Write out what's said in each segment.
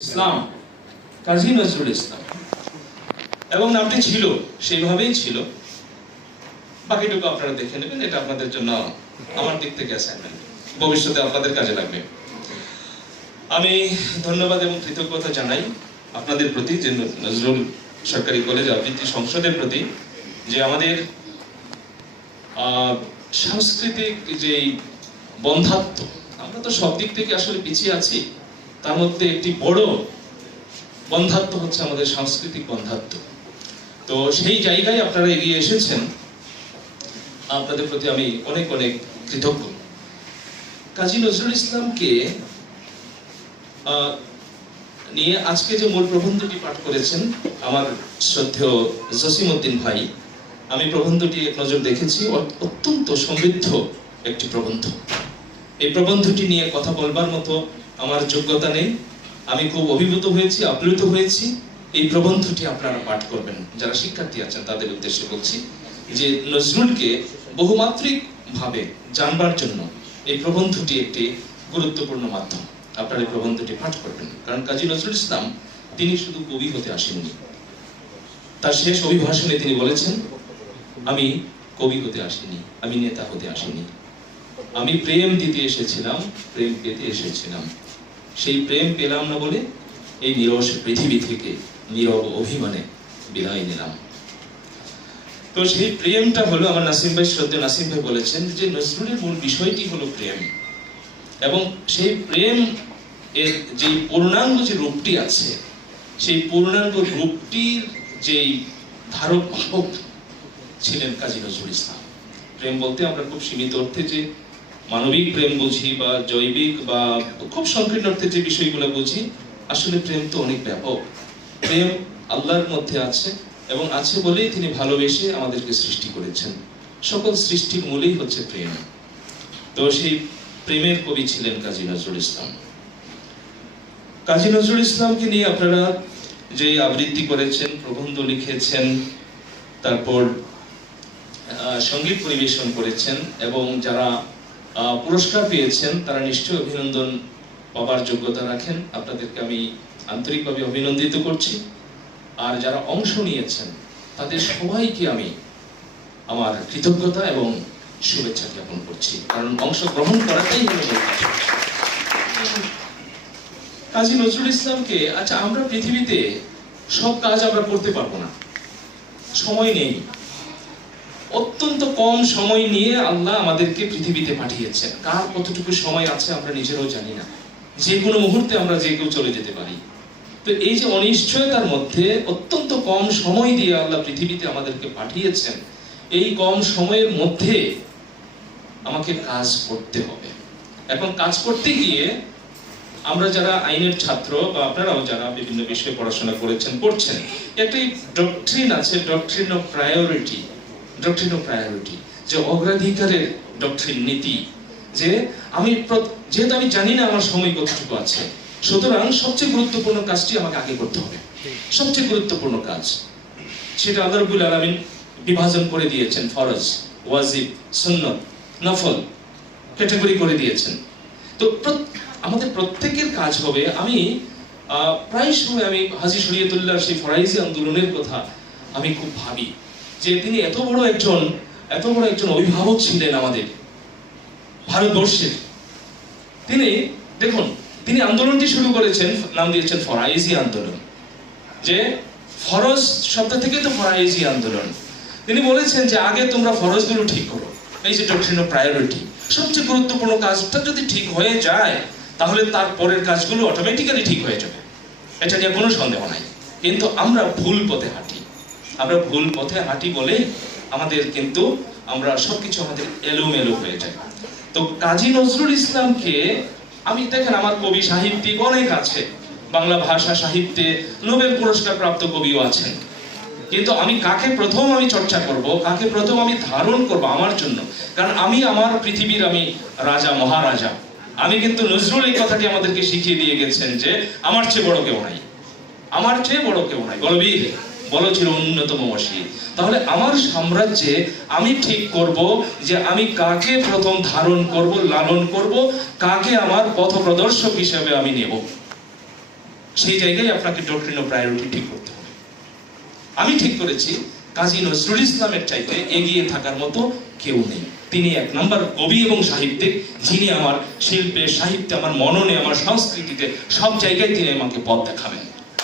ইসলাম, কাজী নজরুল ইসলাম, এবং নামটি ছিল সেইভাবেই ছিল। বাকিটুকু আপনারা দেখে নেবেন, এটা আপনাদের জন্য আমার দিক থেকে অ্যাসাইনমেন্ট, ভবিষ্যতে আপনাদের কাজে লাগবে। আমি ধন্যবাদ এবং কৃতজ্ঞতা জানাই আপনাদের প্রতি, যে নজরুল সরকারি কলেজ আবৃত্তি সংসদের প্রতি, যে আমাদের সাংস্কৃতিক যে বন্ধাত্ম, আমরা তো সব দিক থেকে আসলে পিছিয়ে আছি, তার মধ্যে একটি বড় বন্ধাত্ম হচ্ছে আমাদের সাংস্কৃতিক বন্ধাত্ম। তো সেই জায়গায় আপনারা এগিয়ে এসেছেন, আপনাদের প্রতি আমি অনেক অনেক কৃতজ্ঞ। কাজী নজরুল ইসলামকে নিয়ে আজকে যে মূল প্রবন্ধটি পাঠ করেছেন আমার শ্রদ্ধেয় জসিমউদ্দিন ভাই, আমি প্রবন্ধটি এক নজর দেখেছি, অত্যন্ত সমৃদ্ধ একটি প্রবন্ধ। এই প্রবন্ধটি নিয়ে কথা বলবার মতো আমার যোগ্যতা নেই, আমি খুব অভিভূত হয়েছি, আপ্লুত হয়েছি। এই প্রবন্ধটি আপনারা পাঠ করবেন, যারা শিক্ষার্থী আছেন তাদের উদ্দেশ্যে বলছি, যে নজরুলকে বহুমাত্রিক ভাবে জানবার জন্য এই প্রবন্ধটি একটি গুরুত্বপূর্ণ মাধ্যম। আপনারা এই প্রবন্ধটি পাঠ করবেন, কারণ কাজী নজরুল ইসলাম তিনি শুধু কবি হতে আসেননি। তার শেষ অভিভাষণে তিনি বলেছেন, আমি কবি হতে আসিনি, আমি নেতা হতে আসিনি, আমি প্রেম দিতে এসেছিলাম, প্রেম পেতে এসেছিলাম। সেই প্রেম পেলাম না বলে এই নিরস পৃথিবী থেকে নীরব অভিমানে বিদায় নিলাম। তো সেই প্রেমটা হলো, আমার নাসিম ভাই, শ্রদ্ধেয় নাসিম ভাই বলেছেন যে নজরুলের মূল বিষয়টি হলো প্রেম, এবং সেই প্রেম এর যে পূর্ণাঙ্গ যে রূপটি আছে, সেই পূর্ণাঙ্গ রূপটির যেই ধারক বাহক ছিলেন কাজী নজরুল ইসলাম। প্রেম বলতে আমরা খুব সীমিত অর্থে যে মানবিক প্রেম বুঝি, বা জৈবিক, বা খুব সংকীর্ণ অর্থে যে বিষয়গুলো বুঝি, আসলে প্রেম তো অনেক ব্যাপক। প্রেম আল্লাহর মধ্যে আছে, এবং আছে বলেই তিনি ভালোবেসে আমাদেরকে সৃষ্টি করেছেন। সকল সৃষ্টির মূলেই হচ্ছে প্রেম। তো সেই প্রেমের কবি ছিলেন কাজী নজরুল ইসলাম। কাজী নজরুল ইসলামকে নিয়ে আপনারা যে আবৃত্তি করেছেন, প্রবন্ধ লিখেছেন, তারপর সঙ্গীত পরিবেশন করেছেন, এবং যারা পুরস্কার পেয়েছেন তারা নিশ্চয়ই অভিনন্দন পাবার যোগ্যতা রাখেন। আপনাদেরকে আমি আন্তরিকভাবে অভিনন্দিত করছি। আর যারা অংশ নিয়েছেন তাদের সবাইকে আমি আমার কৃতজ্ঞতা এবং শুভেচ্ছা জ্ঞাপন করছি, কারণ অংশগ্রহণ করাটাই হলো মূল কাজ। কাজী নজরুল ইসলামকে, আচ্ছা, আমরা পৃথিবীতে সব কাজ আমরা করতে পারবো না, সময় নেই। অত্যন্ত কম সময় নিয়ে আল্লাহ আমাদেরকে পৃথিবীতে পাঠিয়েছেন। কার কতটুকু সময় আছে আমরা নিজেরাও জানি না, যে কোনো মুহূর্তে আমরা যে কেউ চলে যেতে পারি। তো এই যে অনিশ্চয়তার মধ্যে অত্যন্ত কম সময় দিয়ে আল্লাহ পৃথিবীতে আমাদেরকে পাঠিয়েছেন, এই কম সময়ের মধ্যে আমাকে কাজ করতে হবে। এখন কাজ করতে গিয়ে আমরা যারা আইনের ছাত্র, বা আপনারাও যারা বিভিন্ন বিষয়ে পড়াশোনা করেছেন, করছেন, একটি ডক্ট্রিন আছে, doctrine of priority. Doctrine of priority, যে অগ্রাধিকারের ডক্ট্রিন, নীতি, যে আমি যেহেতু আমি জানি না আমার সময় কতটুকু আছে, সুতরাং সবচেয়ে গুরুত্বপূর্ণ কাজটি আমাকে আগে করতে হবে। সবচেয়ে গুরুত্বপূর্ণ কাজ, সেটা আল্লাহ রাব্বুল আলামিন বিভাজন করে দিয়েছেন, ফরজ, ওয়াজিব, সুন্নাত, নফল ক্যাটাগরি করে দিয়েছেন। তো আমাদের প্রত্যেকের কাজ হবে, আমি প্রায় সময় আমি হাজী শরীয়তুল্লাহর সেই ফরাইজি আন্দোলনের কথা আমি খুব ভাবি, যে তিনি এত বড় একজন অভিভাবক ছিলেন আমাদের ভারতবর্ষের। তিনি দেখুন, তিনি আন্দোলনটি শুরু করেছেন, নাম দিয়েছেন ফরাইজি আন্দোলন, যে ফরজ শব্দ থেকে তো ফরাইজি আন্দোলন। তিনি বলেছেন যে আগে তোমরা ফরজগুলো ঠিক করো, এই যে ডক্ট্রিন অফ প্রায়োরিটি, সবচেয়ে গুরুত্বপূর্ণ কাজটা যদি ঠিক হয়ে যায়, তাহলে তার পরের কাজগুলো অটোমেটিক্যালি ঠিক হয়ে যাবে, এটা নিয়ে কোনো সন্দেহ নাই। কিন্তু আমরা ভুল পথে হাঁটি বলে আমাদের কিন্তু আমরা সবকিছু আমাদের এলোমেলো হয়ে যায়। তো কাজী নজরুল ইসলামকে আমি, দেখেন, আমার কবি সাহিত্যিক অনেক আছে, বাংলা ভাষা সাহিত্যে নোবেল পুরস্কার প্রাপ্ত কবিও আছেন, কিন্তু আমি কাকে প্রথম আমি চর্চা করব, কাকে প্রথম আমি ধারণ করব আমার জন্য, কারণ আমি আমার পৃথিবীর আমি রাজা, মহারাজা। আমি কিন্তু নজরুল এই কথাটি আমাদেরকে শিখিয়ে দিয়ে গেছেন যে আমার চেয়ে বড় কেউ নাই, আমার চেয়ে বড় কেউ নাই, বলবীর বল ছিল অন্যতম বসী। তাহলে আমার সাম্রাজ্যে আমি ঠিক করব যে আমি কাকে প্রথম ধারণ করব, লালন করব, কাকে আমার পথ প্রদর্শক হিসেবে আমি নেব। সেই জায়গায় আপনাকে ডক্ট্রিন ও প্রায়োরিটি ঠিক করতে হবে। আমি ঠিক করেছি কাজী নজরুল ইসলামের চাইতে এগিয়ে থাকার মতো কেউ নেই। তিনি এক নম্বর কবি এবং সাহিত্যিক, যিনি আমার শিল্পে, সাহিত্যে, আমার মননে, আমার সংস্কৃতিতে সব জায়গায় তিনি আমাকে পথ দেখাবেন,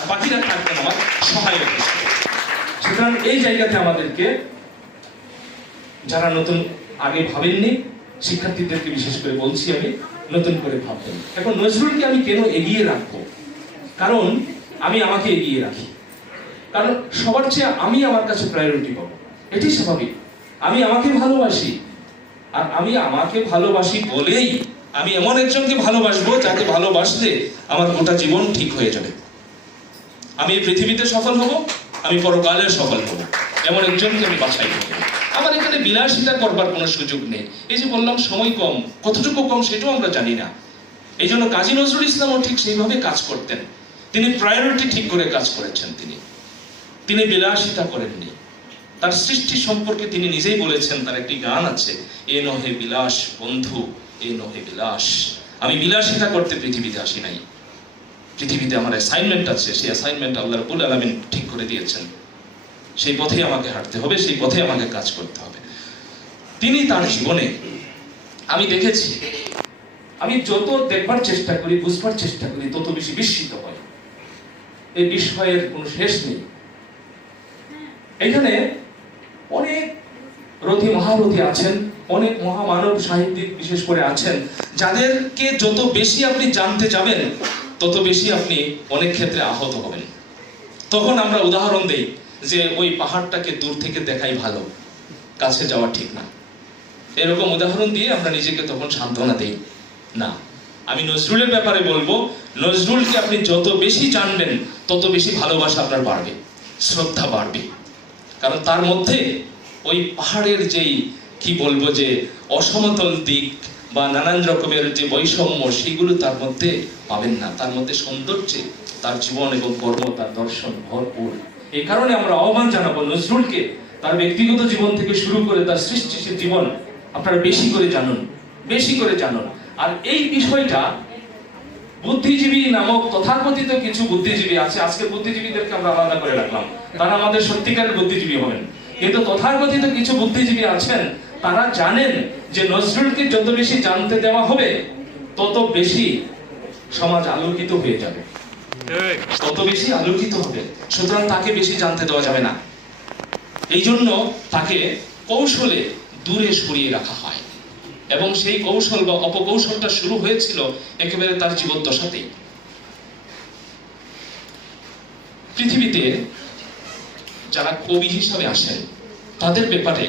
বাকিরা থাকবেন আমার সহায়ক হিসেবে। সুতরাং এই জায়গাতে আমাদেরকে, যারা নতুন আগে ভাবেননি, শিক্ষার্থীদেরকে বিশেষ করে বলছি, আমি নতুন করে ভাববেন। এখন নজরুলকে আমি কেন এগিয়ে রাখবো? কারণ আমি আমাকে এগিয়ে রাখি, কারণ সবার চেয়ে আমি আমার কাছে প্রায়োরিটি পাবো, এটি স্বাভাবিক। আমি আমাকে ভালোবাসি, আর আমি আমাকে ভালোবাসি বলেই আমি এমন একজনকে ভালোবাসবো যাকে ভালোবাসলে আমার গোটা জীবন ঠিক হয়ে যাবে। আমি এই পৃথিবীতে সফল হব, আমি পরকালে সফল হব, এমন একজনকে আমি বাছাই করবো। আমার এখানে বিলাসিতা করবার কোনো সুযোগ নেই। এই যে বললাম সময় কম, কতটুকু কম সেটাও আমরা জানি না। এই জন্য কাজী নজরুল ইসলামও ঠিক সেইভাবে কাজ করতেন। তিনি প্রায়োরিটি ঠিক করে কাজ করেছেন। তিনি বিলাসিতা করেননি। তার সৃষ্টি সম্পর্কে তিনি নিজেই বলেছেন, তার একটি গান আছে, এ নহে বিলাস বন্ধু, এ নহে বিলাস। আমি বিলাসিতা করতে পৃথিবীতে আসি নাই। পৃথিবীতে আমার অ্যাসাইনমেন্ট আছে, সেই অ্যাসাইনমেন্ট আল্লাহ রাব্বুল আলামিন ঠিক করে দিয়েছেন। সেই পথে আমাকে হাঁটতে হবে, সেই পথে আমাকে কাজ করতে হবে। তিনি তার জীবনে, আমি দেখেছি, আমি যত দেখবার চেষ্টা করি, বুঝবার চেষ্টা করি, তত বেশি বিস্মিত হয়। এই বিস্ময়ের কোনো শেষ নেই। এখানে অনেক রথী মহারথী আছেন, অনেক মহামানব সাহিত্যিক বিশেষ করে আছেন, যাদেরকে যত বেশি আপনি জানতে যাবেন তত বেশি আপনি অনেক ক্ষেত্রে আহত হবেন। তখন আমরা উদাহরণ দেই যে ওই পাহাড়টাকে দূর থেকে দেখাই ভালো, কাছে যাওয়া ঠিক না। এরকম উদাহরণ দিয়ে আমরা নিজেকে তখন সান্ত্বনা দেই না। আমি নজরুলের ব্যাপারে বলবো, নজরুলকে আপনি যত বেশি জানবেন তত বেশি ভালোবাসা আপনার বাড়বে, শ্রদ্ধা বাড়বে। কারণ তার মধ্যে ওই পাহাড়ের যেই কি বলবো যে অসমতল দিক বা নানান রকমের যে বৈষম্য, সেগুলো তার মধ্যে পাবেন না। তার মধ্যে সৌন্দর্যে তার জীবন এবং কর্ম, তার দর্শন ভরপুর। এই কারণে আমরা আহ্বান জানাবো নজরুলকে তার ব্যক্তিগত জীবন থেকে শুরু করে তার সৃষ্টিশীল জীবন আপনারা বেশি করে জানুন, বেশি করে জানুন। আর এই বিষয়টা বুদ্ধিজীবী নামক তথাকথিত কিছু বুদ্ধিজীবী আছে, আজকে বুদ্ধিজীবীদেরকে আমরা আলাদা করে রাখলাম, তারা আমাদের সত্যিকারের বুদ্ধিজীবী হবেন। কিন্তু তথাকথিত কিছু বুদ্ধিজীবী আছেন, তারা জানেন যে নজরুলকে যত বেশি জানতে দেওয়া হবে তত বেশি সমাজ আলোকিত হয়ে যাবে, তত বেশি আলোকিত হবে। সুতরাং তাকে বেশি জানতে দেওয়া যাবে না। এই জন্য তাকে কৌশলে দূরে সরিয়ে রাখা হয়, এবং সেই কৌশল বা অপকৌশলটা শুরু হয়েছিল একেবারে তার জীবদ্দশাতেই। পৃথিবীতে যারা কবি হিসাবে আসেন তাদের ব্যাপারে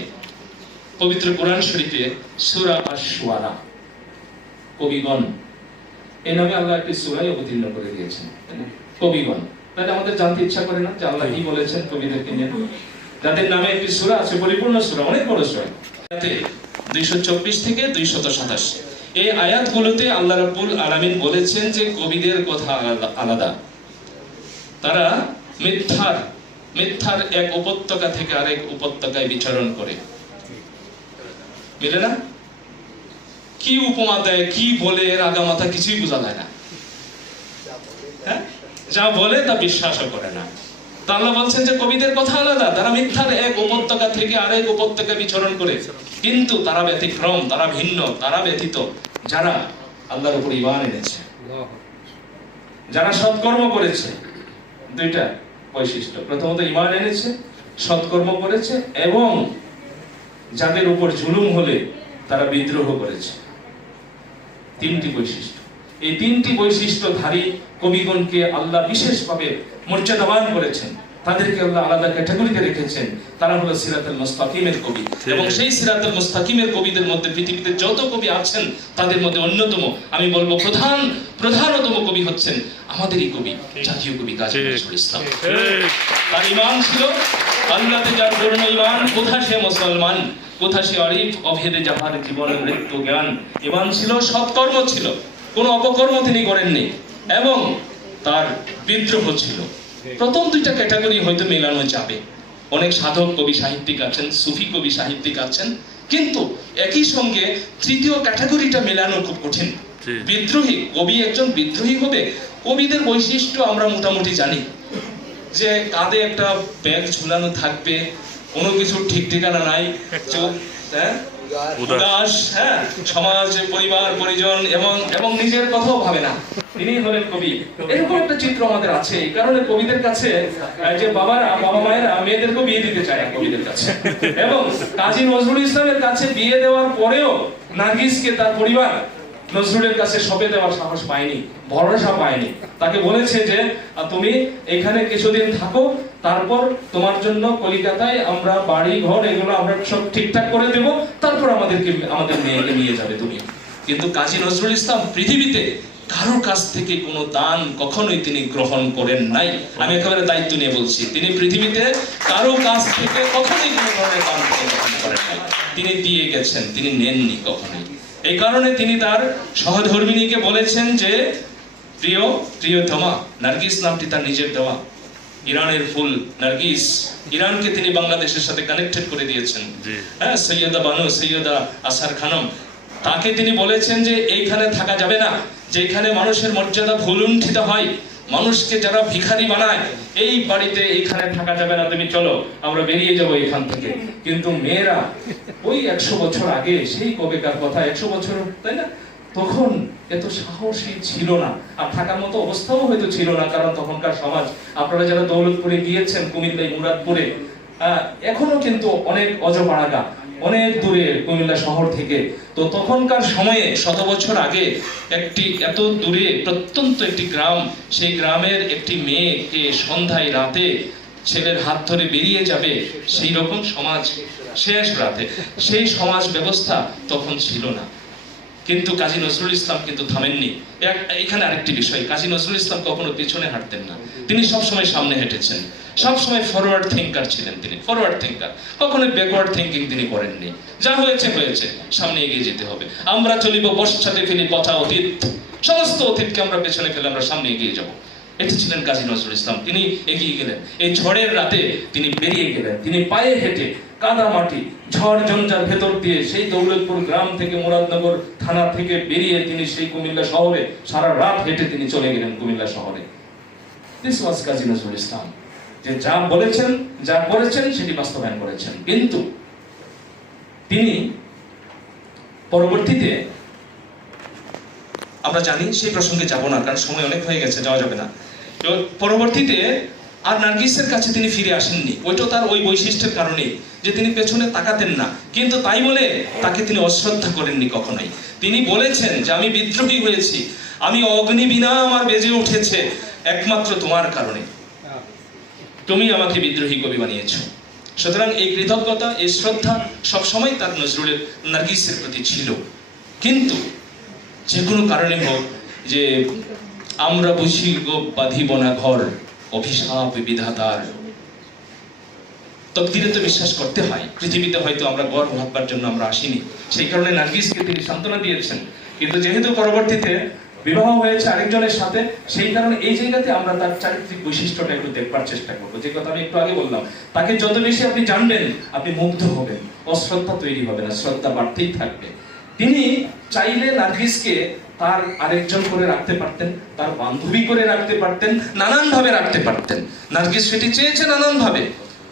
পবিত্র কোরআন শরীফে সূরা আশ-শুআরা, কবিগণ, এই নামে আল্লাহ একটি সূরাই অবতীর্ণ করে দিয়েছেন, কবিগণ। তাহলে আমাদের জানতে ইচ্ছা করে না যে আল্লাহ কি বলেছেন কবিদেরকে নিয়ে? যাদের নামে একটি সূরা আছে, পরিপূর্ণ সূরা, অনেক বড় সূরা, 224 থেকে 227 এই আয়াতগুলোতে আল্লাহ রাব্বুল আলামিন বলেছেন যে কবিদের কথা আলাদা। তারা মিথ্যার এক উপত্যকা থেকে আরেক উপত্যকায় বিচরণ করে। মিলে না? কি উপমা দেয়, কি বলে, এর আগামাথা কিছুই বোঝা যায় না। হ্যাঁ, যা বলে তা বিশ্বাসও করে না। আল্লাহ বলছেন যে কবিদের কথা আলাদা, তারা মিথ্যার এক উপত্যকা থেকে আরেক উপত্যকা বিচরণ করে, কিন্তু তারা ব্যতিক্রম, তারা ভিন্ন, তারা ব্যতীত যারা আল্লাহর উপর ঈমান এনেছে, যারা সৎকর্ম করেছে। দুইটা বৈশিষ্ট্য, প্রথমত ঈমান এনেছে, সৎকর্ম করেছে, এবং যাদের উপর জুলুম হলে তারা বিদ্রোহ করেছে। তিনটি বৈশিষ্ট্য। এই তিনটি বৈশিষ্ট্যধারী কবিগণকে আল্লাহ বিশেষভাবে মর্যাদাবান করেছেন, তাদেরকে আল্লাহ আলাদা ক্যাটাগরিতে রেখেছেন। তারা হলো সিরাতুল মুস্তাকিমের কবি, এবং সেই সিরাতুল মুস্তাকিমের কবিদের মধ্যে পৃথিবীতে যত কবি আছেন তাদের মধ্যে অন্যতম, আমি বলবো প্রধানতম কবি হচ্ছেন আমাদেরই কবি, জাতীয় কবি কাজী নজরুল ইসলাম। তার ঈমান ছিল আল্লাহতে যার পূর্ণ ঈমান, কোথা সে মুসলমান, কোথা সে আরিফ, অভেদে যাহার জীবনের মৃত্যু জ্ঞান। ঈমান ছিল, সৎকর্ম ছিল, কোনো অপকর্ম তিনি করেননি, এবং তার বিদ্রোহ ছিল। প্রথম দুইটা ক্যাটাগরি হয়তো মেলানো যাবে। অনেক সাধক কবি সাহিত্যিক আছেন, সুফি কবি সাহিত্যিক আছেন, কিন্তু একই সঙ্গে তৃতীয় ক্যাটাগরিটা মেলানো খুব কঠিন। বিদ্রোহী কবি একজন বিদ্রোহী হবে, কবিদের বৈশিষ্ট্য আমরা মোটামুটি জানি, যে কাঁধে একটা ব্যাগ ঝুলানো থাকবে, কোনো কিছু ঠিক ঠিকানা নাই, চোখ উদাস, সমাজ, পরিবার, পরিজন এবং নিজের কথাও ভাবে না, তিনি হলেন কবি। এরকম একটা চিত্র আমাদের আছে। এই কারণে কবিদের কাছে যে বাবা মায়েরা মেয়েদেরকেও বিয়ে দিতে চায় না কবিদের কাছে। এবং কাজী নজরুল ইসলামের কাছে বিয়ে দেওয়ার পরেও নার্গিসকে তার পরিবার নজরুলের কাছে সঁপে দেওয়ার সাহস পায়নি, ভরসা পায়নি। তাকে বলেছে যে তুমি এখানে কিছুদিন থাকো, তারপর তোমার জন্য কলিকাতায় আমরা বাড়ি ঘর এগুলো আমরা সব ঠিকঠাক করে দেব, তারপর আমাদের মেয়েকে নিয়ে যাবে তুমি। কিন্তু কাজী নজরুল ইসলাম পৃথিবীতে কারোর কাছ থেকে কোনো দান কখনোই তিনি গ্রহণ করেন নাই। আমি একেবারে দায়িত্ব নিয়ে বলছি, তিনি পৃথিবীতে কারো কাছ থেকে কখনোই কোনো ধরনের দান গ্রহণ করেন নাই। তিনি দিয়ে গেছেন, তিনি নেননি কখনোই। এই কারণে তিনি তার সহধর্মিণীকে বলেছেন যে প্রিয়তমা, নার্গিস নামটি তার নিজের দেওয়া, ইরানের ফুল নার্গিস, ইরানকে তিনি বাংলাদেশের সাথে কানেক্টেড করে দিয়েছেন। সৈয়দা বানু, সৈয়দা আসার খানম, তাকে তিনি বলেছেন যে এইখানে থাকা যাবে না, যেখানে মানুষের মর্যাদা ভুলুণ্ঠিত হয়, মানুষকে যারা ভিখারি বানায়, এই বাড়িতে এইখানে থাকা যাবে না, তুমি চলো, আমরা বেরিয়ে যাবো এখান থেকে। কিন্তু মেয়েরা ওই 100 বছর আগে, সেই কবেকার কথা, 100 বছর, তাই না, তখন এত সাহসী ছিল না, আর থাকার মতো অবস্থাও হয়তো ছিল না। কারণ তখনকার সমাজ, আপনারা যারা দৌলতপুরে গিয়েছেন, কুমিল্লায় মুরাদপুরে, এখনো কিন্তু অনেক অজপাড়াগা, অনেক দূরে কুমিল্লা শহর থেকে। তো তখনকার সময়ে 100 বছর আগে একটি এত দূরে প্রত্যন্ত একটি গ্রাম, সেই গ্রামের একটি মেয়েকে সন্ধ্যায় রাতে ছেলের হাত ধরে বেরিয়ে যাবে, সেই রকম সমাজ শেষ রাতে, সেই সমাজ ব্যবস্থা তখন ছিল না। কিন্তু কাজী নজরুল ইসলাম কিন্তু থামেননি। এখানে আরেকটি বিষয়, কাজী নজরুল ইসলাম কখনো পিছনে হাঁটতেন না, তিনি সবসময় সামনে হেঁটেছেন, সবসময় ফরওয়ার্ড থিঙ্কার ছিলেন। তিনি ফরওয়ার্ড থিঙ্কার, কখনো ব্যাকওয়ার্ড থিঙ্কিং তিনি করেননি। যা হয়েছে হয়েছে, সামনে এগিয়ে যেতে হবে। আমরা চলিব পশ্চাতে ফেলি পথা অতীত, সমস্ত অতীতকে আমরা পেছনে ফেলে আমরা সামনে এগিয়ে যাব। এটি ছিলেন কাজী নজরুল ইসলাম। তিনি এগিয়ে গেলেন, এই ঝড়ের রাতে তিনি বেরিয়ে গেলেন, তিনি পায়ে হেঁটে কাদা মাটি ঝড় ঝঞ্ঝার ভেতর দিয়ে সেই দৌলতপুর গ্রাম থেকে, মুরাদনগর থানা থেকে বেরিয়ে তিনি সেই কুমিল্লা শহরে সারা রাত হেঁটে তিনি চলে গেলেন কুমিল্লা শহরে। দিস ওয়াজ কাজী নজরুল ইসলাম, যে যা বলেছেন, যা করেছেন সেটি বাস্তবায়ন করেছেন। কিন্তু তিনি পরবর্তীতে, আমরা জানি, সেই প্রসঙ্গে যাব না, কারণ সময় অনেক হয়ে গেছে, যাওয়া যাবে না। তো পরবর্তীতে আর নার্গিসের কাছে তিনি ফিরে আসেননি। ওইটা তার ওই বৈশিষ্ট্যের কারণে যে তিনি পেছনে তাকাতেন না, কিন্তু তাই বলে তাকে তিনি অশ্রদ্ধা করেননি কখনোই। তিনি বলেছেন যে আমি বিদ্রোহী হয়েছি, আমি অগ্নি বিনা আমার বেজে উঠেছে একমাত্র তোমার কারণে, তুমি আমাকে বিদ্রোহী কবি বানিয়েছো। সুতরাং এই কৃতজ্ঞতা, এই শ্রদ্ধা সবসময় তার নজরুলের, নার্গিসের প্রতি ছিল। কিন্তু যে কোনো কারণে হোক, যে আমরা বুঝি গো বাঁধিব না ঘর, অভিশাপ বিধাতার, তকদিরে তো বিশ্বাস করতে হয়। পৃথিবীতে হয়তো আমরা গর্ব ভাববার জন্য আমরা আসিনি, সেই কারণে নার্গিসকে তিনি সান্ত্বনা দিয়েছেন। কিন্তু যেহেতু পরবর্তীতে বিবাহ হয়েছে আরেকজনের সাথে, সেই কারণে এই জায়গাতে আমরা তার চারিত্রিক বৈশিষ্ট্যটা একটু দেখবার চেষ্টা করবো। যে কথা আমি একটু আগে বললাম, তাকে যত বেশি আপনি জানবেন, আপনি মুগ্ধ হবেন, অশ্রদ্ধা তৈরি হবে না, শ্রদ্ধা বাড়তেই থাকবে। তিনি চাইলে নার্গিসকে তার আরেকজন করে রাখতে পারতেন, তার বান্ধবী করে রাখতে পারতেন, নানান ভাবে রাখতে পারতেন। নার্গিস সেটি চেয়েছে নানান ভাবে,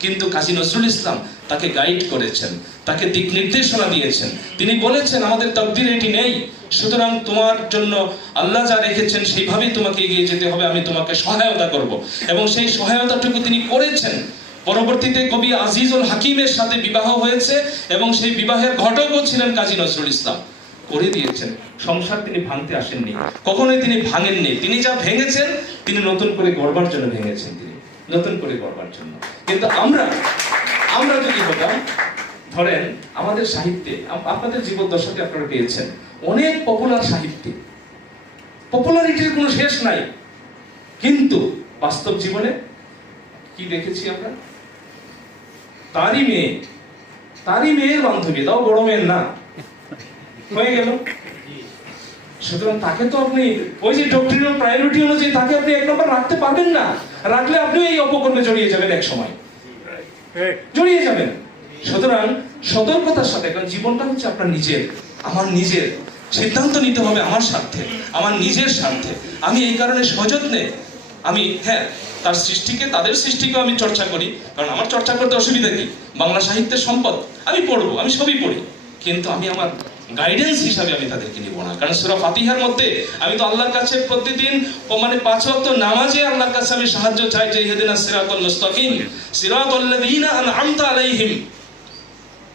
কিন্তু কাজী নজরুল ইসলাম তাকে গাইড করেছেন, তাকে দিক নির্দেশনা দিয়েছেন। তিনি বলেছেন আমাদের তকদিরে এটি নেই, সুতরাং তোমার জন্য আল্লাহ যা রেখেছেন সেইভাবেই তোমাকে এগিয়ে যেতে হবে, আমি তোমাকে সহায়তা করব। এবং সেই সহায়তাটুকু তিনি করেছেন। পরবর্তীতে কবি আজিজুল হাকিমের সাথে বিবাহ হয়েছে এবং সেই বিবাহের ঘটকও ছিলেন কাজী নজরুল ইসলাম, করে দিয়েছেন। সংসার তিনি ভাঙতে আসেননি, কখনোই তিনি ভাঙেননি। তিনি যা ভেঙেছেন, তিনি নতুন করে গড়বার জন্য ভেঙেছেন, তিনি নতুন করে গড়বার জন্য। কিন্তু আমরা যদি হতাম, ধরেন আমাদের সাহিত্যে, আপনাদের জীবদ্দশাতে আপনারা পেয়েছেন অনেক পপুলার সাহিত্যিক, পপুলারিটির কোনো শেষ নাই, কিন্তু বাস্তব জীবনে কি দেখেছি আমরা? তারই মেয়ের বান্ধবী, তাও বড় মেয়ের না, হয়ে গেল। সুতরাং তাকে তো আপনি ওই যে ডক্ট্রিনাল প্রায়োরিটি অনুযায়ী তাকে আপনি 1 নম্বর রাখতে পারবেন না। রাখলে আপনিও এই অপকর্মে জড়িয়ে যাবেন, এক সময় জড়িয়ে যাবেন। সুতরাং সতর্কতার সাথে, কারণ জীবনটা হচ্ছে আপনার নিজের, আমার নিজের, সিদ্ধান্ত নিতে হবে আমার স্বার্থে, আমার নিজের স্বার্থে। আমি এই কারণে সযত্নে আমি তার সৃষ্টিকে, তাদের সৃষ্টিকেও আমি চর্চা করি, কারণ আমার চর্চা করতে অসুবিধা কি? বাংলা সাহিত্যের সম্পদ আমি পড়বো, আমি সবই পড়ি, কিন্তু আমি আমার গাইডেন্স হিসাবে আমি তাদেরকে নিব না। কারণ সূরা ফাতিহার মধ্যে আমি তো আল্লাহর কাছে প্রতিদিন 5 ওয়াক্ত নামাজে আল্লাহর কাছে আমি সাহায্য চাই যে ইহদিনাস সিরাতাল মুস্তাকিম সিরাতাল্লাযীনা আন'আমতা আলাইহিম,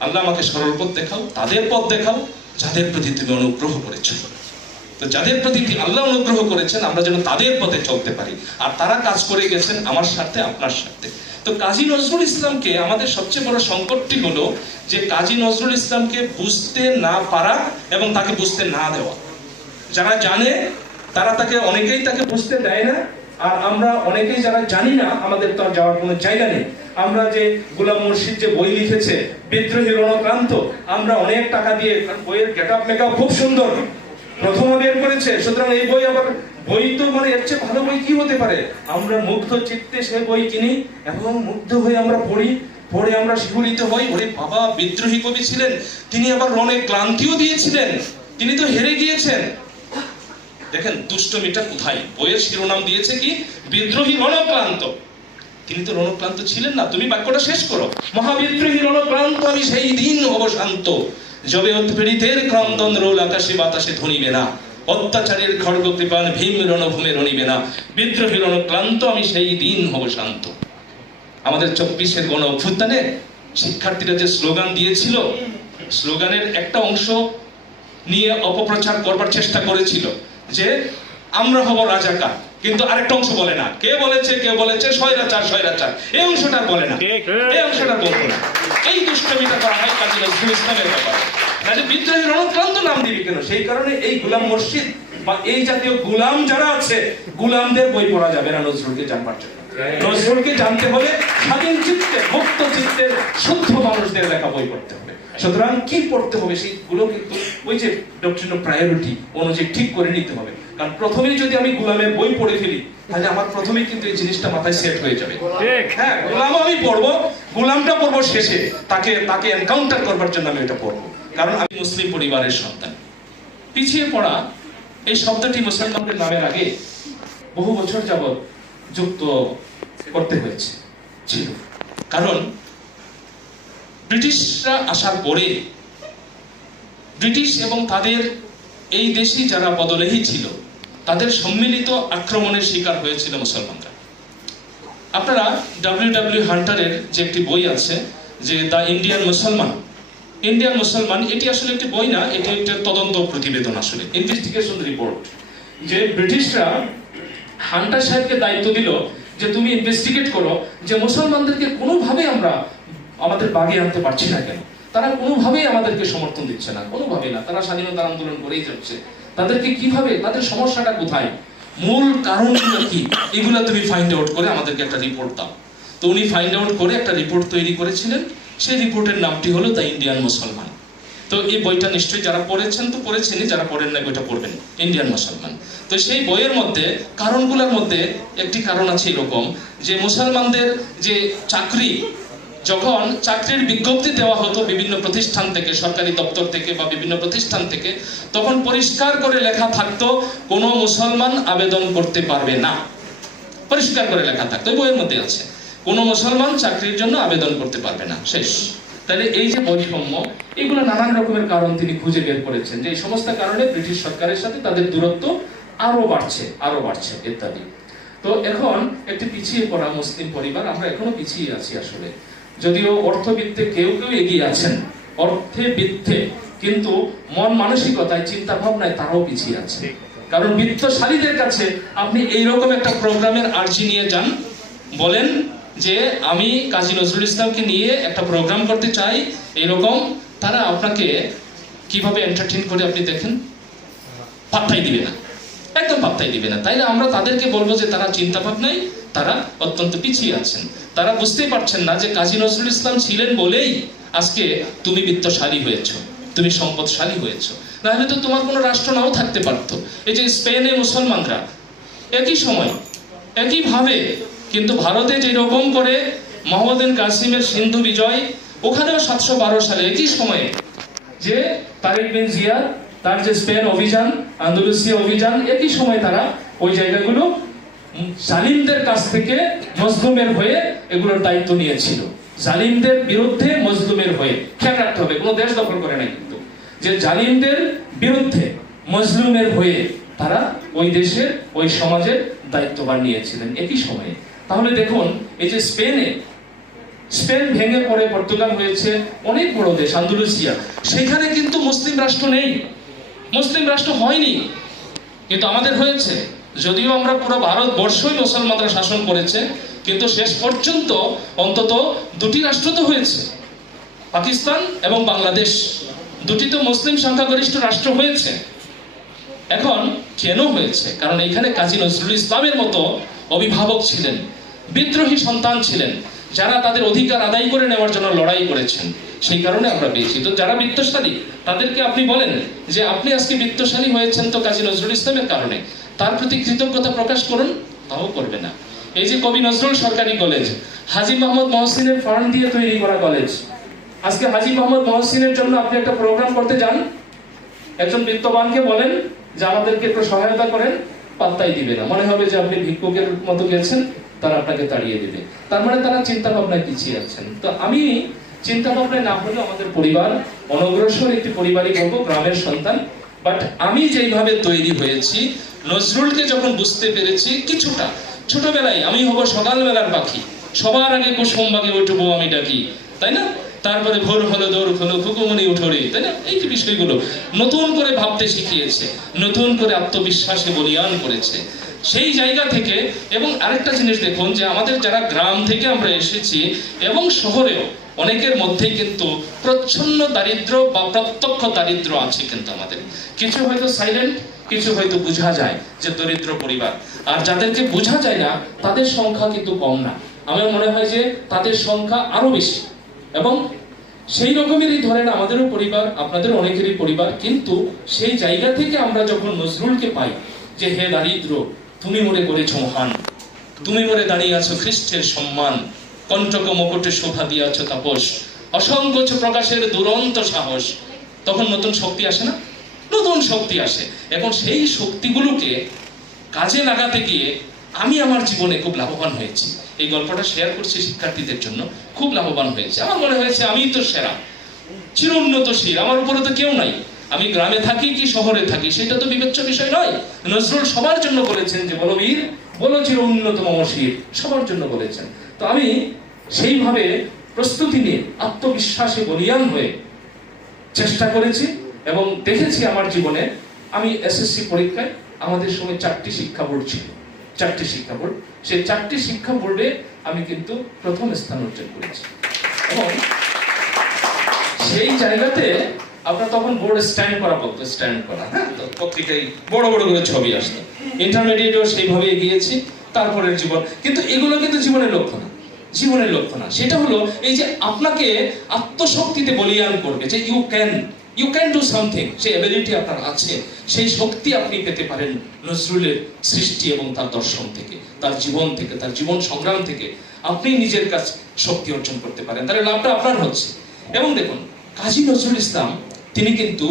আল্লাহ আমাকে সরল পথ দেখাও, তাদের পথ দেখাও যাদের প্রতি তুমি অনুগ্রহ করেছো। তো যাদের প্রতি আল্লাহ অনুগ্রহ করেছেন আমরা যেন তাদের পথে চলতে পারি, আর তারা কাজ করে গেছেন আমার স্বার্থে, আপনার স্বার্থে। তো কাজী নজরুল ইসলামকে আমাদের সবচেয়ে বড় সংকটটি হলো যে কাজী নজরুল ইসলামকে বুঝতে না পারা এবং তাকে বুঝতে না দেওয়া। যারা জানে তারা অনেকেই তাকে বুঝতে দেয় না, আর আমরা অনেকেই যারা জানি না আমাদের তো আর যাওয়ার কোনো জায়গা নেই। আমরা যে গোলাম মুর্শিদ যে বই লিখেছে বিদ্রোহী রণক্রান্ত, আমরা অনেক টাকা দিয়ে, বইয়ের গেটআপ মেকআপ খুব সুন্দর, প্রথম বের করেছে, সুতরাং এই বই আবার বই তো এর চেয়ে ভালো বই কি হতে পারে? আমরা মুগ্ধ চিত্তে সে বই কিনি এবং মুগ্ধ হয়ে আমরা পড়ে আমরা শিহরিত হই। ওরে বাবা, বিদ্রোহী কবি ছিলেন, তিনি আবার রণে ক্লান্তিও দিয়েছিলেন, তিনি তো হেরে গিয়েছেন। দেখেন দুষ্টমিটা কোথায়, বইয়ের শিরোনাম দিয়েছে কি বিদ্রোহী রণক্লান্ত, তিনি তো রণক্লান্ত ছিলেন না। তুমি বাক্যটা শেষ করো, মহাবিদ্রোহী রণক্লান্ত আমি সেই দিন হব শান্ত, যবে উৎপীড়িতের ক্রন্দন রোল আকাশে বাতাসে ধ্বনিবে না, অত্যাচারের খড়গ কৃপান ভীম রণভূমে রণিবে না, বিদ্রোহী রণক্লান্ত আমি সেই দিন হব শান্ত। আমাদের 24-এর গণ অভ্যুত্থানে শিক্ষার্থীরা যে স্লোগান দিয়েছিল, স্লোগানের একটা অংশ নিয়ে অপপ্রচার করবার চেষ্টা করেছিল যে আমরা হব রাজাকার, কিন্তু আরেকটা অংশ বলে না। কে বলেছে স্বৈরাচার, এই অংশটা বলে না, এই অংশটা বলবো না। এই দুষ্টমিটা করা হয় কাজী নজরুল ইসলামের ব্যাপারে। কাজে বিদ্রোহী রণক্লান্ত নাম দিবি কেন? সেই কারণে এই গোলাম মুর্শিদ বা এই জাতীয় গোলাম যারা আছে, গোলামদের বই পড়া যাবে না নজরুলকে জানবার জন্য। নজরুলকে জানতে হলে স্বাধীন চিত্তে, মুক্ত চিত্তের শুদ্ধ মানুষদের লেখা বই পড়তে হবে। সুতরাং কি পড়তে হবে সেইগুলো কিন্তু ওই যে ডক্ট্রিন অফ প্রায়োরিটি অনুযায়ী ঠিক করে নিতে হবে। কারণ প্রথমেই যদি আমি গোলামের বই পড়ে ফেলি তাহলে আমার প্রথমেই কিন্তু এই জিনিসটা মাথায় সেট হয়ে যাবে। হ্যাঁ, গোলামও আমি পড়বো, গোলামটা পড়বো শেষে, তাকে এনকাউন্টার করবার জন্য আমি এটা পড়বো। কারণ আমি মুসলিম পরিবারের সন্তান। পিছিয়ে পড়া এই শব্দটি মুসলমানদের নামের আগে বহু বছর যাবৎ যুক্ত করতে হয়েছে ছিল। কারণ ব্রিটিশরা আসার পরে ব্রিটিশ এবং তাদের এই দেশি যারা বদলেহি ছিল তাদের সম্মিলিত আক্রমণের শিকার হয়েছিল মুসলমানরা। আপনারা ডব্লিউ হান্টারের যে একটি বই আছে যে দ্য ইন্ডিয়ান মুসলমান, এটি আসলে একটি বই না, এটি একটা তদন্ত প্রতিবেদন, আসলে ইনভেস্টিগেশন রিপোর্ট। যে ব্রিটিশরা হান্টার সাহেবকে দায়িত্ব দিল যে তুমি ইনভেস্টিগেট করো যে মুসলমানদেরকে কোনোভাবেই আমরা আমাদের বাগে আনতে পারছি না কেন, তারা কোনোভাবেই আমাদেরকে সমর্থন দিচ্ছে না, কোনোভাবেই না, তারা স্বাধীনতা আন্দোলন করেই যাচ্ছে, তাদেরকে কিভাবে, তাদের সমস্যাটা কোথায়, মূল কারণগুলো কি, এগুলো তুমি ফাইন্ড আউট করে আমাদেরকে একটা রিপোর্ট দাও। তো উনি ফাইন্ড আউট করে একটা রিপোর্ট তৈরি করেছিলেন, সেই রিপোর্টের নামটি হলো দ্য ইন্ডিয়ান মুসলমান। তো এই বইটা নিশ্চয়ই যারা পড়েছেন তো পড়েছেনই, যারা পড়েন না বইটা পড়বেন, ইন্ডিয়ান মুসলমান। তো সেই বইয়ের মধ্যে কারণগুলোর মধ্যে একটি কারণ আছে এরকম যে মুসলমানদের যে চাকরি, যখন চাকরির বিজ্ঞপ্তি দেওয়া হতো বিভিন্ন প্রতিষ্ঠান থেকে, সরকারি দপ্তর থেকে বা বিভিন্ন প্রতিষ্ঠান থেকে, তখন পরিষ্কার করে লেখা থাকতো কোনো মুসলমান আবেদন করতে পারবে না, পরিষ্কার করে লেখা থাকতো, বইয়ের মধ্যে আছে কোনো মুসলমান চাকরির জন্য আবেদন করতে পারবে না, শেষ। তাহলে এই যে বৈষম্য, এগুলো নানান রকমের কারণ তিনি খুঁজে বের করেছেন যে এই সমস্ত কারণে ব্রিটিশ সরকারের সাথে তাদের দূরত্ব আরো বাড়ছে ইত্যাদি। তো এখন একটি পিছিয়ে পড়া মুসলিম পরিবার, আমরা এখনো পিছিয়ে আছি আসলে, যদিও অর্থবিত্তে কেউ এগিয়ে আছেন, অর্থে বিত্তে, কিন্তু মন মানসিকতায়, চিন্তা ভাবনায় তারাও পিছিয়ে আছে। কারণ বিত্তশালীদের কাছে আপনি এইরকম একটা প্রোগ্রামের আর্জি নিয়ে যান, বলেন যে আমি কাজী নজরুল ইসলামকে নিয়ে একটা প্রোগ্রাম করতে চাই এরকম, তারা আপনাকে কিভাবে এন্টারটেইন করে আপনি দেখেন, পাত্তাই দিবে না, একদম পাত্তাই দিবে না। তাইলে আমরা তাদেরকে বলবো যে তারা চিন্তা ভাবনায় তারা অত্যন্ত পিছিয়ে আছেন, তারা বুঝতেই পারছেন না যে কাজী নজরুল ইসলাম ছিলেন বলেই আজকে তুমি বিত্তশালী হয়েছো, তুমি সম্পদশালী হয়েছো, নাহলে তো তোমার কোনো রাষ্ট্র নাও থাকতে পারতো। এই যে স্পেনে মুসলমানরা একই সময় একইভাবে, কিন্তু ভারতে যেরকম করে মোহাম্মদ কাসিমের সিন্ধু বিজয়, ওখানেও 712 সালে একই সময়ে যে তারিক বিন জিয়াদ তার যে স্পেন অভিযান, আন্দালুসিয়া অভিযান, একই সময় তারা ওই জায়গাগুলো জালিমদের কাছ থেকে মজলুমের হয়ে এগুলোর দায়িত্ব নিয়েছিল। জালিমদের বিরুদ্ধে মজলুমের হয়ে, খেয়াল রাখতে হবে, কোনো দেশ দখল করে নাই কিন্তু, যে জালিমদের বিরুদ্ধে মজলুমের হয়ে তারা ওই দেশের ওই সমাজের দায়িত্বভার নিয়েছিলেন একই সময়ে। তাহলে দেখুন, এই যে স্পেন ভেঙে পড়ে পর্তুগাল হয়েছে, অনেক বড় দেশ আন্দালুসিয়া, সেখানে কিন্তু মুসলিম রাষ্ট্র নেই, মুসলিম রাষ্ট্র হয়নি, কিন্তু আমাদের হয়েছে। যদিও আমরা পুরো ভারতবর্ষই মুসলমানরা শাসন করেছে, কিন্তু শেষ পর্যন্ত অন্তত দুটি রাষ্ট্র তো হয়েছে, পাকিস্তান এবং বাংলাদেশ, দুটি তো মুসলিম সংখ্যাগরিষ্ঠ রাষ্ট্র হয়েছে। এখন কেন হয়েছে? কারণ এখানে কাজী নজরুল ইসলামের মতো অভিভাবক ছিলেন, বিদ্রোহী সন্তান ছিলেন, যারা তাদের অধিকার আদায় করে নেওয়ার জন্য লড়াই করেছেন। সেই কারণে আমরা পেয়েছি। তো যারা বিত্তশালী, তাদেরকে আপনি বলেন যে আপনি আজকে বিত্তশালী হয়েছেন তো কাজী নজরুল ইসলামের কারণে, তার প্রতি কৃতজ্ঞতা প্রকাশ করুন, তাও করবে না। এই যে কবি নজরুল সরকারি কলেজ, হাজী মোহাম্মদ মহসিনের ফান্ড দিয়ে তৈরি করা কলেজ, আজকে হাজী মোহাম্মদ মহসিনের জন্য আপনি একটা প্রোগ্রাম করতে যান, একজন বিত্তবানকে বলেন যে আমাদেরকে একটু সহায়তা করেন, পাত্তাই দিবে না, মনে হবে যে আপনি ভিক্ষুকের মতো গেছেন, তারা আপনাকে তাড়িয়ে দেবে। তার মানে তারা চিন্তা ভাবনায় পিছিয়ে আছেন। তো আমি চিন্তা ভাবনায় না হলেও আমাদের পরিবার অনগ্রসর একটি পরিবারই বলবো, গ্রামের সন্তান, বাট আমি যেইভাবে তৈরি হয়েছি, নজরুলকে যখন বুঝতে পেরেছি, কিছুটা ছোটবেলায় আমি হব সকালবেলার পাখি, সবার আগে কুসুম বাগে উঠবো আমি ডাকি, তাই না? তারপরে ভোর হলো দৌড় হলো খুকুমনি উঠোরে, তাই না? এই যে বিষয়গুলো নতুন করে ভাবতে শিখিয়েছে, নতুন করে আত্মবিশ্বাসে বলিয়ান করেছে সেই জায়গা থেকে। এবং আরেকটা জিনিস দেখুন, যে আমাদের যারা গ্রাম থেকে আমরা এসেছি এবং শহরেও অনেকের মধ্যেই কিন্তু প্রচ্ছন্ন দারিদ্র বা প্রত্যক্ষ দারিদ্র আছে, কিন্তু আমাদের কিছু হয়তো সাইলেন্ট, কিছু হয়তো বোঝা যায় যে দরিদ্র পরিবার, আর যাদেরকে বোঝা যায় না তাদের সংখ্যা কিন্তু কম না, আমার মনে হয় যে তাদের সংখ্যা আরো বেশি। এবং সেই রকমেরই ধরেন আমাদেরও পরিবার, আপনাদের অনেকেরই পরিবার, কিন্তু সেই জায়গা থেকে আমরা যখন নজরুলকে পাই যে হে দারিদ্র তুমি মোরে করেছ মহান, তুমি মোরে দাঁড়িয়ে আছো খ্রিস্টের সম্মান, কণ্টক মুকুটে শোভা দিয়াছ তাপস, অসংকোচ প্রকাশের দুরন্ত সাহস, তখন নতুন শক্তি আসে না? নতুন শক্তি আসে। এখন সেই শক্তিগুলোকে কাজে লাগাতে গিয়ে আমি আমার জীবনে খুব লাভবান হয়েছি। এই গল্পটা শেয়ার করছি শিক্ষার্থীদের জন্য, খুব লাভবান হয়েছে। আমার মনে হয়েছে আমি তো সেরা, চিরোন্নতশীল, আমার উপরে তো কেউ নাই। আমি গ্রামে থাকি কি শহরে থাকি সেটা তো বিবেচ্য বিষয় নয়। নজরুল সবার জন্য বলেছেন যে বলো বীর বলো চির উন্নতম শির, সবার জন্য বলেছেন। তো আমি সেইভাবে প্রস্তুতি নিয়ে আত্মবিশ্বাসে বলিয়ান হয়ে চেষ্টা করেছি এবং দেখেছি আমার জীবনে। আমি এসএসসি পরীক্ষায় আমাদের সময় 4টি শিক্ষা বোর্ড ছিল, 4টি শিক্ষা বোর্ড, সেই 4টি শিক্ষা বোর্ডে আমি কিন্তু প্রথম স্থান অর্জন করেছি। এবং সেই জায়গাতে আমরা তখন বোর্ড স্ট্যান্ড করা বলতো, স্ট্যান্ড করা, হ্যাঁ, তো পত্রিকায় বড় বড় করে ছবি আসতো। ইন্টারমিডিয়েটেও সেইভাবে এগিয়েছি, তারপরের জীবন। কিন্তু এগুলো কিন্তু জীবনের লক্ষ্য না, জীবনের লক্ষ্য না। সেটা হলো এই যে আপনাকে আত্মশক্তিতে বলিয়ান করবে, যে ইউ ক্যান ডু সামথিং, সেই অ্যাবিলিটি আপনার আছে, সেই শক্তি আপনি পেতে পারেন নজরুলের সৃষ্টি এবং তার দর্শন থেকে, তার জীবন থেকে, তার জীবন সংগ্রাম থেকে আপনি নিজের কাছে শক্তি অর্জন করতে পারেন, তাহলে লাভটা আপনার হচ্ছে। এবং দেখুন, কাজী নজরুল ইসলাম তিনি কিন্তু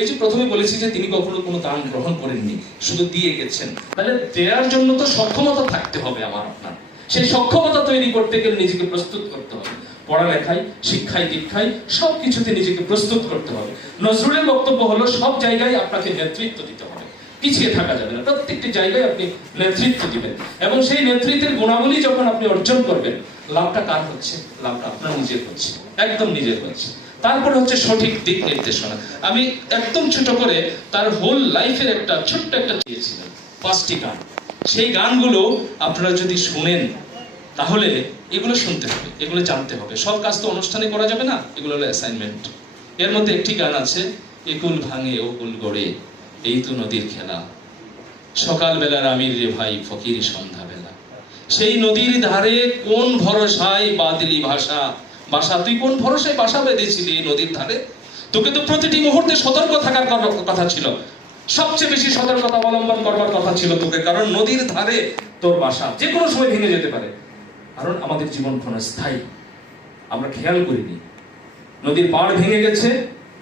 এই যে প্রথমে বলেছি যে তিনি কখনো কোনো দান গ্রহণ করেননি, শুধু দিয়ে গেছেন। তাহলে দেওয়ার জন্য তো সক্ষমতা থাকতে হবে আমার আপনার, সেই সক্ষমতা তৈরি করতে গেলে নিজেকে প্রস্তুত করতে হবে, পড়ালেখায়, শিক্ষায়, দীক্ষায় সবকিছুতে নিজেকে প্রস্তুত করতে হবে। নজরুলের বক্তব্য হলো সব জায়গায় আপনাকে নেতৃত্ব দিতে হবে, পিছিয়ে থাকা যাবে না, প্রত্যেকটি জায়গায় আপনি নেতৃত্ব দিবেন। এবং সেই নেতৃত্বের গুণাবলী যখন আপনি অর্জন করবেন, লাভটা কার হচ্ছে? লাভটা আপনার নিজের হচ্ছে, একদম নিজের হচ্ছে। তারপর হচ্ছে সঠিক দিক নির্দেশনা। আমি একদম ছোট করে তার হোল লাইফের একটা ছোট্ট একটা দিয়েছিলাম, 5টি গান। সেই গানগুলো আপনারা যদি শুনেন তাহলে এগুলো শুনতে হবে, এগুলো জানতে হবে। সব কাজ তো অনুষ্ঠানে করা যাবে না, এগুলো হলো অ্যাসাইনমেন্ট। এর মধ্যে একটি গান আছে, একুল ভাঙে ও কুল গড়ে এই তো নদীর খেলা, সকাল বেলার আমির রে ভাই ফকির সন্ধ্যা বেলা, সেই নদীর ধারে কোন ভরসায় বাদলি ভাষা, বাসা তুই কোন ভরসায় বাসা বেঁধেছিলি এই নদীর ধারে? তোকে তো প্রতিটি মুহূর্তে সতর্ক থাকার কথা ছিল, সবচেয়ে বেশি সতর্কতা অবলম্বন করবার কথা ছিল তোকে, কারণ নদীর ধারে তোর বাসা যে কোনো সময় ভেঙে যেতে পারে। কারণ আমাদের জীবন ক্ষণস্থায়ী, আমরা খেয়াল করিনি। নদীর পাড় ভেঙে গেছে,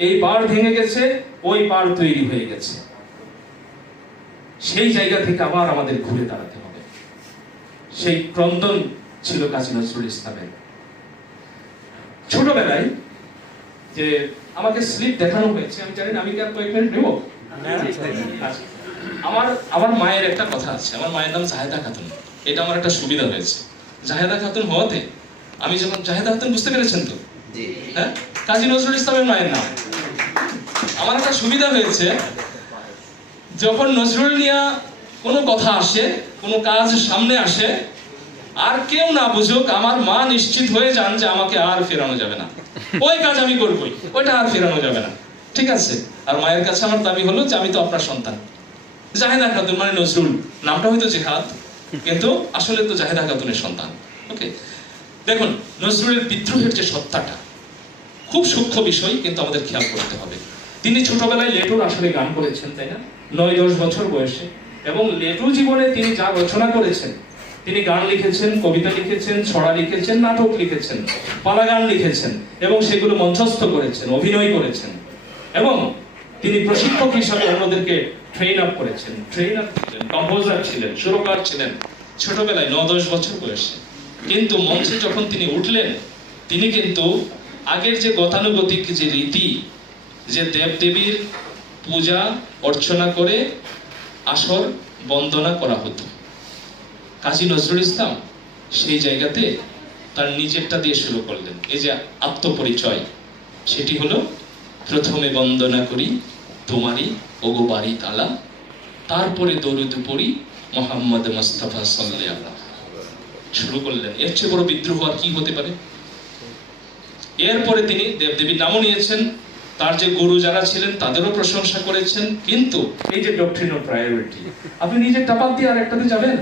এই পাড় ভেঙে গেছে, ওই পার তৈরি হয়ে গেছে। সেই জায়গা থেকে আবার আমাদের ঘুরে দাঁড়াতে হবে। সেই ক্রন্দন ছিল কাজী নজরুল ইসলামের। ছোটবেলায় যে আমাকে স্লিপ দেখানো হয়েছে, আমি জানি না, আমি কি আর কয়েক মিনিট নেব? আমার মায়ের একটা কথা আছে। আমার মায়ের নাম জাহেদা খাতুন। এটা আমার একটা সুবিধা হয়েছে জাহেদা খাতুন হওয়াতে। আমি যখন জাহেদা খাতুন, বুঝতে পেরেছেন তো? হ্যাঁ, কাজী নজরুল ইসলামের মায়ের নাম। আমার একটা সুবিধা হয়েছে, যখন নজরুল নিয়া কোনো কথা আসে, কোনো কাজ সামনে আসে, আর কেউ না বুঝুক, আমার মা নিশ্চিত হয়ে যান যে আমাকে আর ফেরানো যাবে না, ওই কাজ আমি করবই, ওইটা আর ফেরানো যাবে না। ঠিক আছে? আর মায়ের কাছে আমার দাবি হলো যে আমি তো আপনার সন্তান। জাহেদা খাতুন মানে নজরুল, নামটা হয়তো জেহাদ, কিন্তু আসলে তো জাহেদা খাতুনের সন্তান। ওকে, দেখুন নজরুলের বিদ্রোহের যে সত্তাটা খুব সূক্ষ্ম বিষয়, কিন্তু আমাদের খেয়াল করতে হবে। তিনি ছোটবেলায় লেটুর আসলে গান করেছেন, তাই না? 9-10 বছর বয়সে। এবং লেটু জীবনে তিনি যা রচনা করেছেন, তিনি গান লিখেছেন, কবিতা লিখেছেন, ছড়া লিখেছেন, নাটক লিখেছেন, পালা গান লিখেছেন, এবং সেগুলো মঞ্চস্থ করেছেন, অভিনয় করেছেন, এবং তিনি প্রশিক্ষক হিসাবে অন্যদেরকে ট্রেন আপ করেছেন, কম্পোজার ছিলেন, সুরকার ছিলেন ছোটবেলায় 9-10 বছর বয়সে। কিন্তু মঞ্চে যখন তিনি উঠলেন, তিনি কিন্তু আগের যে গতানুগতিক যে রীতি, যে দেবদেবীর পূজা অর্চনা করে আসর বন্দনা করা হতো, কাজী নজরুল ইসলাম সেই জায়গাতে তার নিজেরটা দিয়ে শুরু করলেন। এই যে আত্মপরিচয়, সেটি হলো প্রথমে বন্দনা করি তোমারই ওগো বাড়ি তালা, তারপরে দরুদ পড়ি মোহাম্মদ মুস্তাফা সাল্লাল্লাহু আলাইহি ওয়াসাল্লাম। শুরু করলেন। এর চেয়ে বড় বিদ্রোহ আর কি হতে পারে? এরপরে তিনি দেবদেবীর নামও নিয়েছেন, তার যে গুরু যারা ছিলেন তাদেরও প্রশংসা করেছেন। কিন্তু এই যে ডক্ট্রিন অফ প্রায়োরিটি, আপনি নিজের টাপাত দিয়ে আর একটাতে যাবেন,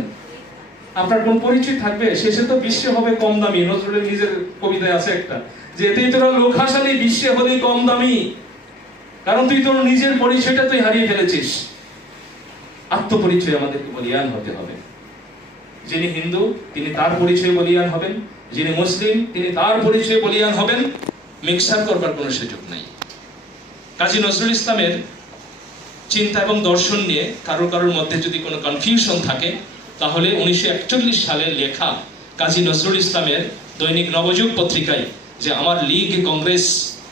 আপনার কোন পরিচয় থাকবে? শেষে তো বিশ্বে হবে কম দামি। নজরুলের নিজের কবিতায় আছে একটা, যে এতেই তোরা লোক হাসালি, বিশ্বে হলেই কম দামি, কারণ তুই তোর নিজের পরিচয়টা তুই হারিয়ে ফেলেছিস। আত্মপরিচয় আমাদেরকে বলিয়ান হতে হবে। যিনি হিন্দু তিনি তার পরিচয় বলিয়ান হবেন, যিনি মুসলিম তিনি তার পরিচয় বলিয়ান হবেন। মিক্সার করবার কোনো সুযোগ নাই। কাজী নজরুল ইসলামের চিন্তা এবং দর্শন নিয়ে কারোর মধ্যে যদি কোনো কনফিউশন থাকে, তাহলে 1941 সালে লেখা কাজী নজরুল ইসলামের দৈনিক নবযুগ পত্রিকায় যে আমার লীগ কংগ্রেস,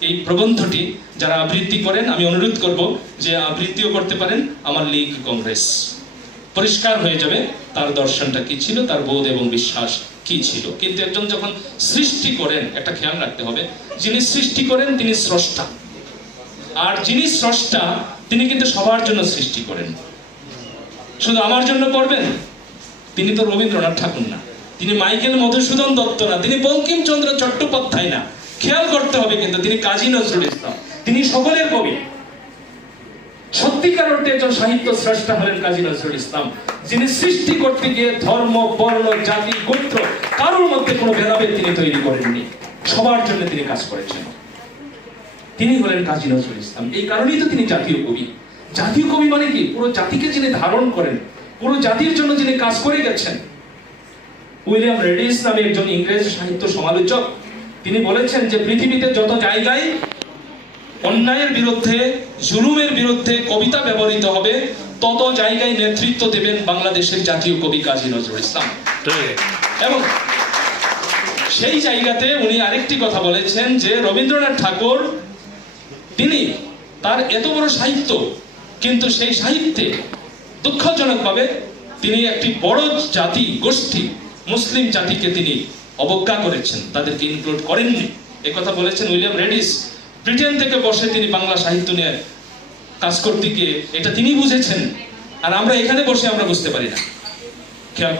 এই প্রবন্ধটি যারা আবৃত্তি করেন, আমি অনুরোধ করব যে আবৃত্তিও করতে পারেন আমার লীগ কংগ্রেস। পরিষ্কার হয়ে যাবে তার দর্শনটা কি ছিল, তার বোধ এবং বিশ্বাস কি ছিল। কিন্তু একজন যখন সৃষ্টি করেন, একটা খেয়াল রাখতে হবে, যিনি সৃষ্টি করেন তিনি স্রষ্টা, আর যিনি স্রষ্টা তিনি কিন্তু সবার জন্য সৃষ্টি করেন। শুধু আমার জন্য করবেন? তিনি তো রবীন্দ্রনাথ ঠাকুর না, তিনি মাইকেল মধুসূদন দত্ত না, তিনি বঙ্কিমচন্দ্র চট্টোপাধ্যায় না। খেয়াল করতে হবে, কিন্তু তিনি কাজী নজরুল ইসলাম, তিনি সকলের কবি। সত্যিকার অর্থে একজন সাহিত্য স্রষ্টা হলেন কাজী নজরুল ইসলাম, যিনি সৃষ্টি করতে গিয়ে ধর্ম, বর্ণ, জাতি, গোত্র কারোর মধ্যে কোনো ভেদাভেদ তিনি তৈরি করেননি, সবার জন্য তিনি কাজ করেছেন। তিনি হলেন কাজী নজরুল ইসলাম। এই কারণেই তো তিনি জাতীয় কবি। জাতীয় কবি মানে কি? পুরো জাতিকে যিনি ধারণ করেন, পুরো জাতির জন্য যিনি কাজ করে গেছেন। উইলিয়াম রেডিস নামে একজন ইংরেজ সাহিত্য সমালোচক, তিনি বলেছেন যে পৃথিবীতে যত জায়গায় অন্যায়ের বিরুদ্ধে, জুলুমের বিরুদ্ধে কবিতা ব্যবহৃত হবে, তত জায়গায় নেতৃত্ব দেবেন বাংলাদেশের জাতীয় কবি কাজী নজরুল ইসলাম। এবং সেই জায়গাতে উনি আরেকটি কথা বলেছেন যে রবীন্দ্রনাথ ঠাকুর, তিনি তার এত বড় সাহিত্য, কিন্তু সেই সাহিত্যে দুঃখজনকভাবে তিনি একটি বড় জাতি, গোষ্ঠী, মুসলিম জাতিকে তিনি অবজ্ঞা করেছেন, তাদেরকে ইনক্লুড করেননি। একথা বলেছেন উইলিয়াম রেডিস। ব্রিটেন থেকে বসে তিনি বাংলা সাহিত্য নিয়ে কাজ করতে গিয়ে এটা তিনি বুঝেছেন, আর আমরা এখানে বসে আমরা বুঝতে পারি না। খেয়াল